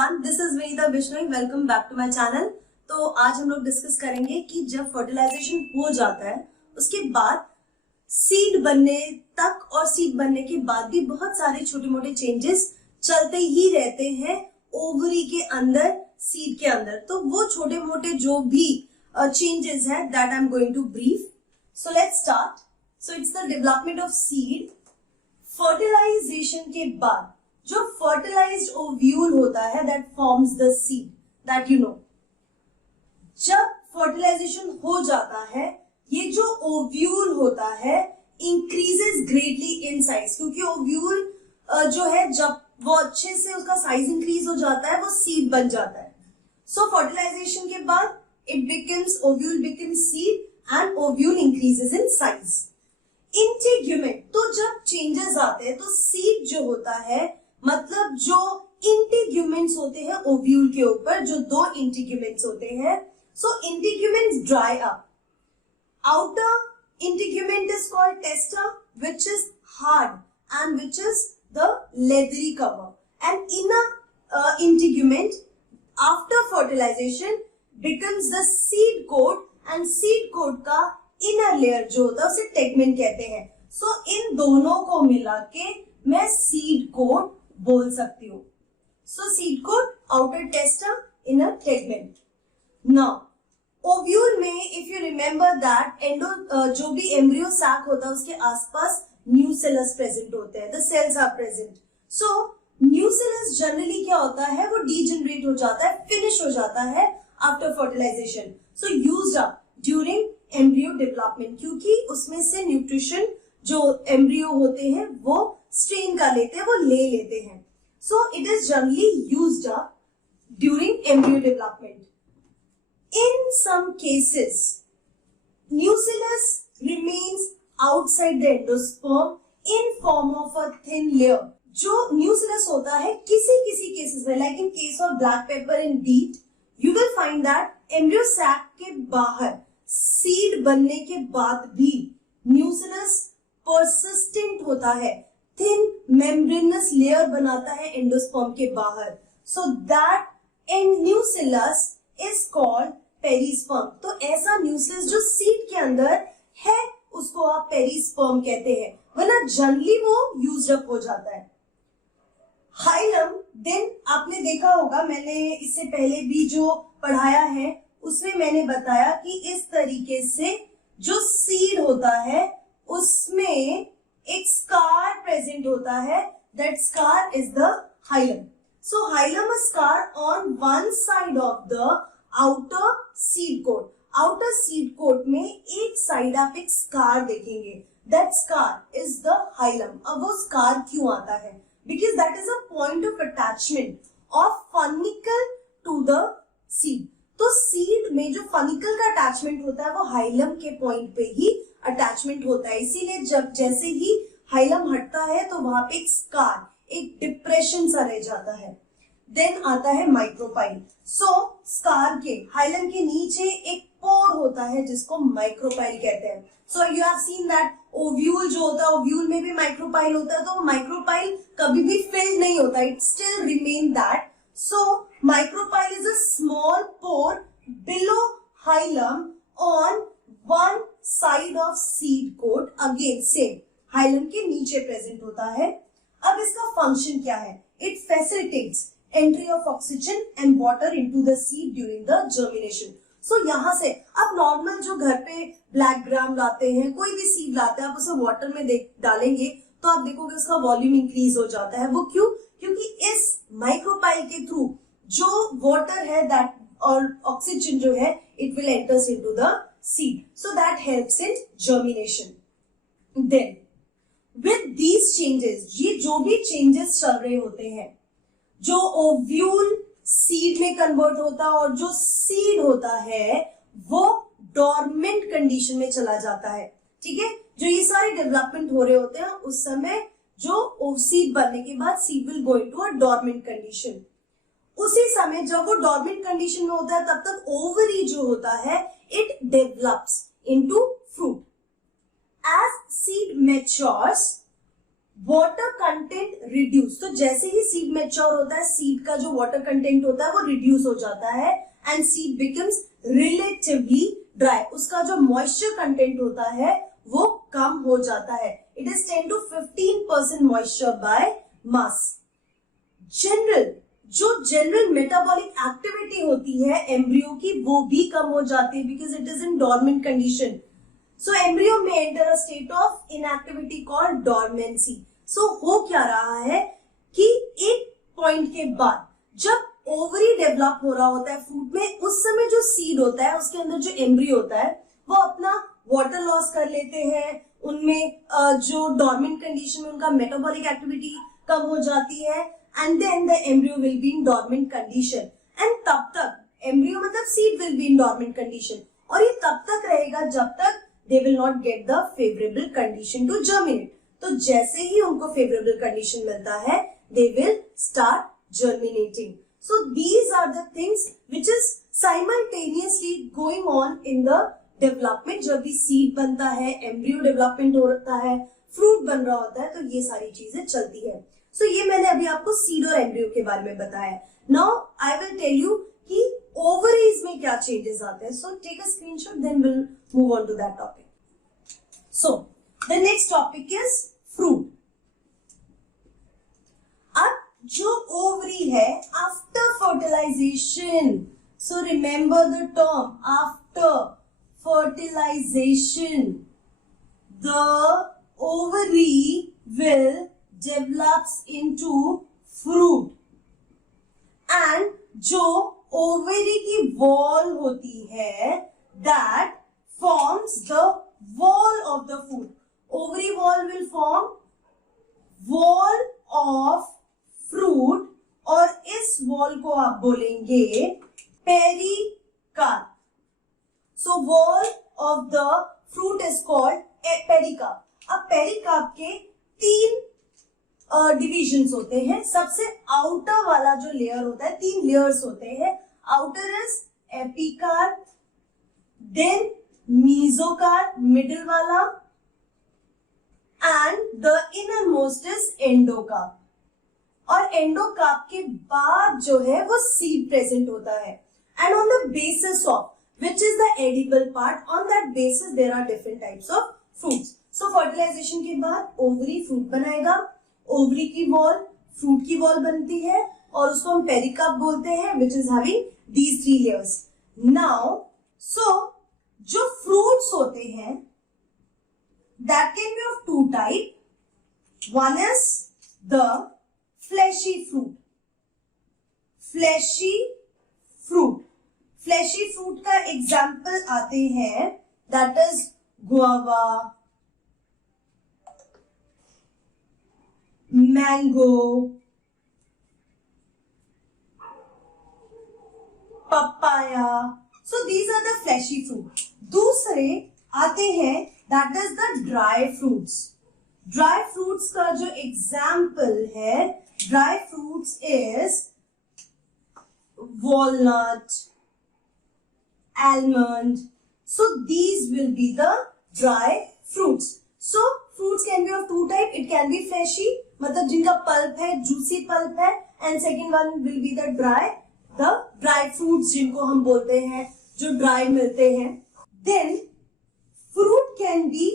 Everyone, this is Vanita Bishnoi. Welcome back to my channel. तो आज हम लोग डिस्कस करेंगे कि जब फर्टिलाइजेशन हो जाता है उसके बाद सीड बनने तक और सीड बनने के बाद भी बहुत सारे छोटे मोटे चेंजेस चलते ही रहते हैं ओवरी के अंदर, सीड के अंदर। तो वो छोटे मोटे जो भी चेंजेस है that I am going to brief. So let's start. So it's the development of seed. Fertilization के बाद जो फर्टिलाइज्ड ओव्यूल होता है that forms the seed, that you know. जब फर्टिलाइजेशन हो जाता है ये जो ओव्यूल होता है इंक्रीजेस ग्रेटली इन साइज, क्योंकि ओव्यूल जो है जब वो अच्छे से उसका साइज इंक्रीज हो जाता है वो सीड बन जाता है। सो फर्टिलाइजेशन के बाद it becomes ovule becomes seed and ovule increases in size. Integument, तो जब चेंजेस आते हैं तो सीड जो होता है मतलब जो इंटीग्यूमेंट्स होते हैं ओव्यूल के ऊपर, जो दो इंटीग्यूमेंट्स होते हैं, so integuments dry up. Outer integument is called testa which is hard and which is the leathery cover, and inner integument after fertilization becomes the seed coat, and seed coat का inner layer जो होता है उसे tegmen कहते हैं। सो इन दोनों को मिला के मैं सीड कोट बोल सकती हूँ। सो seed coat, outer टेस्टा, inner tegmen. Now ovule में if you remember that endo जो भी एम्ब्रियो सैक होता है उसके आसपास न्यूसेलस प्रेजेंट होते हैं, the cells are present. So nucellus generally क्या होता है वो डीजनरेट हो जाता है, फिनिश हो जाता है after fertilization. So used up during embryo development, क्योंकि उसमें से न्यूट्रिशन जो एम्ब्रियो होते हैं वो स्ट्रेन कर लेते हैं, वो ले लेते हैं। So it is generally used up during embryo development. In some cases nucellus remains outside the endosperm in form of a thin layer। जो nucellus होता है किसी केसेस में, like in case of black pepper in beet, you will find that embryo sac के बाहर seed बनने के बाद भी न्यूसेलस परसिस्टेंट होता है, थिन मेम्ब्रेनस लेयर बनाता है एंडोस्पर्म के बाहर। So that nucellus is called perisperm. तो ऐसा न्यूसेलस जो सीड के अंदर है उसको आप पेरिस्पर्म कहते हैं, वरना जनरली वो यूज्ड अप हो जाता है। हाइलम, देन आपने देखा होगा, मैंने इससे पहले भी जो पढ़ाया है उसमें मैंने बताया कि इस तरीके से जो सीड होता है उसमें एक स्कार प्रेजेंट होता है, that scar is the hilum. So hilum scar on one side of the outer seed coat. Outer seed coat में एक साइड आप एक स्कार देखेंगे, that scar is the hilum. अब वो स्कार क्यों आता है? Because that is a point of attachment of funicle to the seed. तो सीड में जो फनिकल का अटैचमेंट होता है वो हाइलम के पॉइंट पे ही अटैचमेंट होता है, इसीलिए जब जैसे ही हाइलम हटता है तो वहां पे एक स्कार, एक डिप्रेशन सा रह जाता है। देन आता है माइक्रोपाइल। सो स्कार के, हाइलम के नीचे एक पोर होता है जिसको माइक्रोपाइल कहते हैं। So you have seen that ovule जो होता है, ओव्यूल में भी माइक्रोपाइल होता है, तो माइक्रोपाइल कभी भी फिल्ड नहीं होता, it still remain that. So micropyle is a small pore below hilum on one side of seed coat, again same hilum के नीचे प्रेजेंट होता है। अब इसका फंक्शन क्या है? It facilitates entry of oxygen and water into the seed during the germination. So यहाँ से अब नॉर्मल जो घर पे ब्लैक ग्राम लाते हैं, कोई भी सीड लाते हैं, आप उसे वाटर में डालेंगे तो आप देखोगे उसका वॉल्यूम इंक्रीज हो जाता है। वो क्यों? क्योंकि इस माइक्रोपाइल के थ्रू जो वाटर है दैट और ऑक्सीजन जो है it will enters into the seed, so that helps in germination. Then with these changes, ये जो भी चेंजेस चल रहे होते हैं, जो ओव्यूल सीड में कन्वर्ट होता है और जो सीड होता है वो डॉर्मेंट कंडीशन में चला जाता है। ठीक है, जो ये सारे डेवलपमेंट हो रहे होते हैं उस समय जो सीड बनने के बाद seed will go into a dormant condition. उसी समय जब वो डॉर्मेंट कंडीशन में होता है तब तक ओवरी जो होता है it develops into fruit. As seed matures water content reduce, तो जैसे ही सीड मैच्योर होता है सीड का जो वाटर कंटेंट होता है वो रिड्यूस हो जाता है and seed becomes relatively dry, उसका जो मॉइस्चर कंटेंट होता है वो कम हो जाता है. It is 10 to 15% moisture by mass. General metabolic activity होती है एम्ब्रियो की वो भी कम हो जाती है because it is in dormant condition. So embryo में enter a state of inactivity called dormancy. So हो क्या रहा है कि एक पॉइंट के बाद जब ओवरी डेवलप हो रहा होता है फ्रूट में, उस समय जो सीड होता है उसके अंदर जो एम्ब्रियो होता है वो अपना वाटर लॉस कर लेते हैं, उनमें जो डॉर्मेंट कंडीशन में उनका मेटाबॉलिक एक्टिविटी कम हो जाती है and then the embryo will be in dormant condition. And तब तक एम्ब्रियो मतलब seed will be in dormant condition, और ये तब तक रहेगा जब तक they will not get the favorable condition to germinate. तो जैसे ही उनको favorable condition मिलता है they will start germinating. So these are the things which is simultaneously going on in the development. जब भी seed बनता है, embryo development होता है, fruit बन रहा होता है, तो ये सारी चीजें चलती है. So ये मैंने अभी आपको seed और embryo के बारे में बताया. Now I will tell you कि ovaries में क्या changes आते हैं. So take a screenshot, then we'll move on to that topic. So the next topic is fruit. अब जो ovary है after fertilization, so remember the term after fertilization, the ovary will develops into fruit. And जो ovary की wall होती है that forms the wall of the fruit. Ovary wall will form wall of fruit और इस wall को आप बोलेंगे pericarp. So wall of the fruit is called pericarp. अब pericarp के तीन डिविजन्स होते हैं. सबसे आउटर वाला जो लेयर होता है, तीन लेयर्स होते हैं. Outer is epicarp, then mesocarp middle वाला, and the innermost is endocarp. और एंडोकार्प के बाद जो है वो सीड प्रेजेंट होता है. And on the basis of which is the edible part, on that basis there are different types of fruits. So fertilization के बाद ओवरी फ्रूट बनाएगा, ओवरी की वॉल फ्रूट की वॉल बनती है और उसको हम पेरिकार्प बोलते हैं which is having these three layers. Now so जो फ्रूट्स होते हैं that can be of two type. One is the fleshy fruit. Fleshy fruit, fleshy fruit का एग्जाम्पल आते हैं that is guava, mango, papaya. So these are the fleshy fruit. दूसरे आते हैं that is the dry fruits. Dry fruits का जो example है, dry fruits is walnut, almond. So these will be the dry fruits. So fruits can be of two type. It can be fleshy, मतलब जिनका pulp है, juicy pulp है, and second one will be the dry fruits जिनको हम बोलते हैं जो dry मिलते हैं. Then fruit can be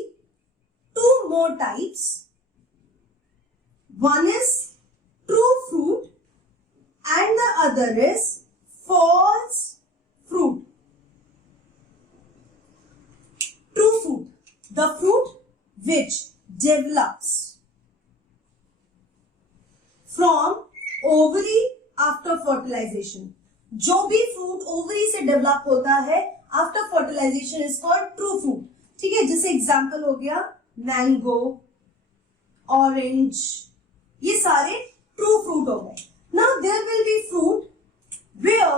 two more types. One is true fruit and the other is false fruit. True fruit, the fruit which develops from ovary after fertilization. जो भी fruit ovary से डेवलप होता है after fertilization is called true fruit. ठीक है, जैसे example हो गया मैंगो, ऑरेंज, ये सारे ट्रू फ्रूट हो गए. Now there will be fruit where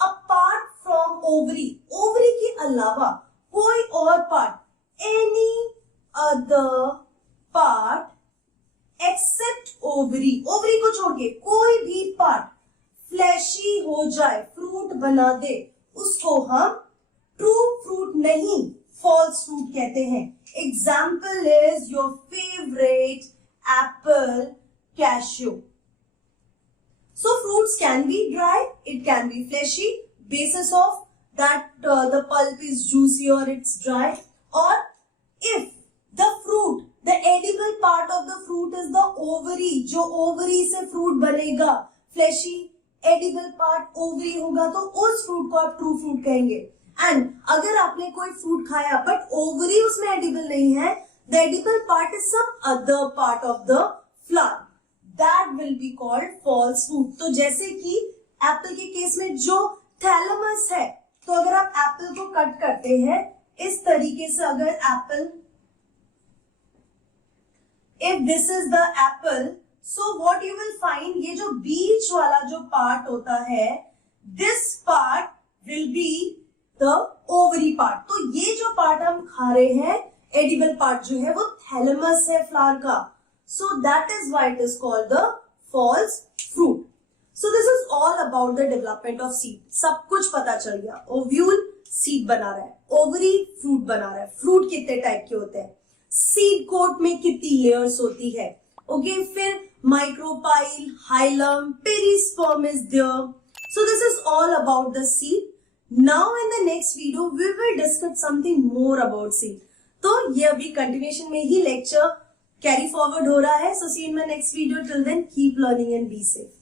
apart from ovary, ovary के अलावा कोई और part, any other part except ovary, ovary को छोड़ के कोई भी पार्ट फ्लैशी हो जाए, फ्रूट बना दे, उसको हम ट्रू फ्रूट नहीं फॉल्स फ्रूट कहते हैं. Example is your favourite apple, cashew. So fruits can be dry, it can be fleshy, basis of that the pulp is juicy or it's dry, or if the fruit, the edible part of the fruit is the ovary, जो ovary से fruit बनेगा, fleshy edible part ovary होगा, तो उस fruit को आप true fruit कहेंगे. And अगर आपने कोई fruit खाया but ovary उसमें edible नहीं है, the edible part is some other part of the flower, that will be called false fruit. तो जैसे कि एप्पल के केस में जो थैलेमस है, तो अगर आप एप्पल को कट करते हैं इस तरीके से, अगर Apple, if this is the apple, so what you will find, ये जो बीच वाला जो पार्ट होता है, this part will be the ovary part. तो ये जो पार्ट हम खा रहे हैं, edible part जो है वो थैलेमस है फ्लावर का. So that is why it is called the false fruit. So this is all about the development of seed. सब कुछ पता चल गया. Ovule seed बना रहा है, ovary fruit बना रहा है, fruit कितने टाइप के होते हैं, seed coat में कितनी layers होती है, okay, फिर micropyle, hilum, perisperm is there. So this is all about the seed. Now in the next video we will discuss something more about seed. तो ये अभी continuation में ही lecture carry forward हो रहा है. So see you in my next video. Till then, keep learning and be safe.